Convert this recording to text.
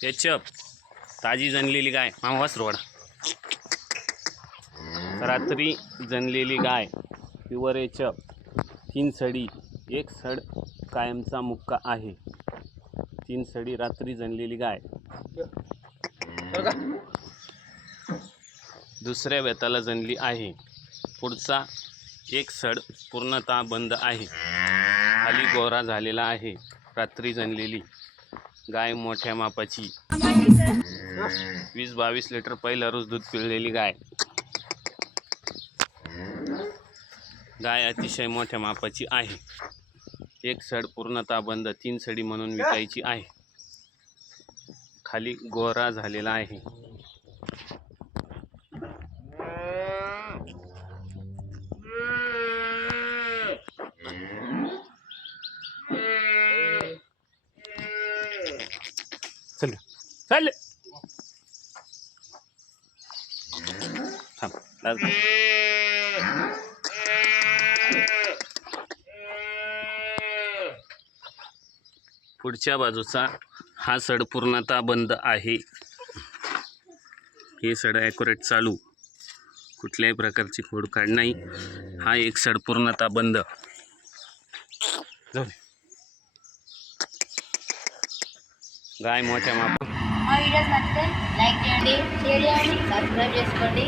एचप ताजी जनलेली गाय मावास रोडा रात्री जनलेली गाय प्युअर एचप 3 सडी 1 सड कायमचा मुक्का आहे। 3 सडी रात्री जनलेली गाय दुसऱ्या वेताला जनली आहे। पुढचा 1 सड पूर्णतः बंद आहे। खाली गोरा झालेला आहे। रात्री जनलेली गाय मोठ्या मापाची 20-22 लिटर पहिला रोज दूध पिळलेली गाय। गाय अतिशय मोठ्या मापाची आहे। 1 सड पूर्णतः बंद 3 सडी म्हणून विकायची आहे। खाली गोरा झालेला आहे। चल चल थांब पुढच्या बाजूचा हा सड पूर्णतः बंद आहे। हे सड ॲक्युरेट चालू, कुठल्याही प्रकारची खोडकाड नाही। हा 1 सड पूर्णतः बंद। गाय मोठ्या माप మా వీడియోస్ నచ్చితే లైక్ చేయండి, షేర్ చేయండి, సబ్స్క్రైబ్ చేసుకోండి.